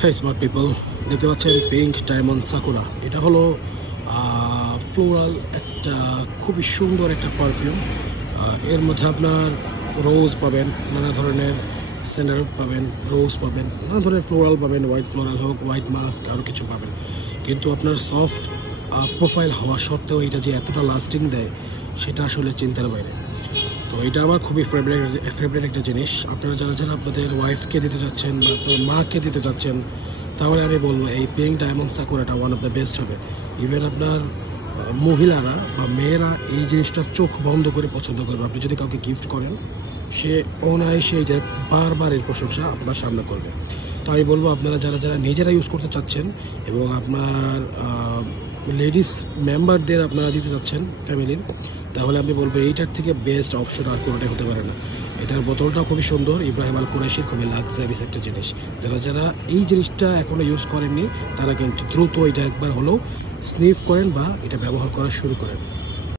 হ্যাঁ smart people, দেখতে পাচ্ছেন পিঙ্ক ডায়মন্ড সাকুরা। এটা হলো ফ্লোরাল একটা খুবই সুন্দর একটা পারফিউম। এর মধ্যে আপনার রোজ পাবেন, নানা ধরনের স্যান্ডালউড পাবেন, রোজ পাবেন, নানা ধরনের ফ্লোরাল পাবেন, হোয়াইট ফ্লোরাল হোক, হোয়াইট মাস্ক, আরও কিছু পাবেন। কিন্তু আপনার সফট প্রোফাইল হওয়া সত্ত্বেও এটা যে এতটা লাস্টিং দেয় সেটা আসলে চিন্তার বাইরে। তো এটা আমার খুবই ফেভারিট একটা জিনিস। আপনারা যারা যারা আপনাদের ওয়াইফকে দিতে চাচ্ছেন বা আপনার মাকে দিতে চাচ্ছেন, তাহলে আমি বলবো এই পিঙ্ক ডায়মন্ড সাকুরাটা ওয়ান অফ দ্য বেস্ট হবে। ইভেন আপনার মহিলারা বা মেয়েরা এই জিনিসটা চোখ বন্ধ করে পছন্দ করবে। আপনি যদি কাউকে গিফট করেন, সে অনায়াসে এই যে বারবার এর প্রশংসা আপনার সামনে করবে। তো আমি বলবো আপনারা যারা যারা নিজেরা ইউজ করতে চাচ্ছেন এবং আপনার লেডিস মেম্বারদের আপনারা দিতে চাচ্ছেন ফ্যামিলির, তাহলে আমি বলবো এইটার থেকে বেস্ট অপশন আর কোনোটাই হতে পারে না। এটার বোতলটাও খুবই সুন্দর, ইব্রাহিম আল কুরাইশির খুবই লাক্সারিস একটা জিনিস। যারা যারা এই জিনিসটা এখনো ইউজ করেননি তারা কিন্তু দ্রুত এটা একবার হলেও স্নিফ করেন বা এটা ব্যবহার করা শুরু করেন।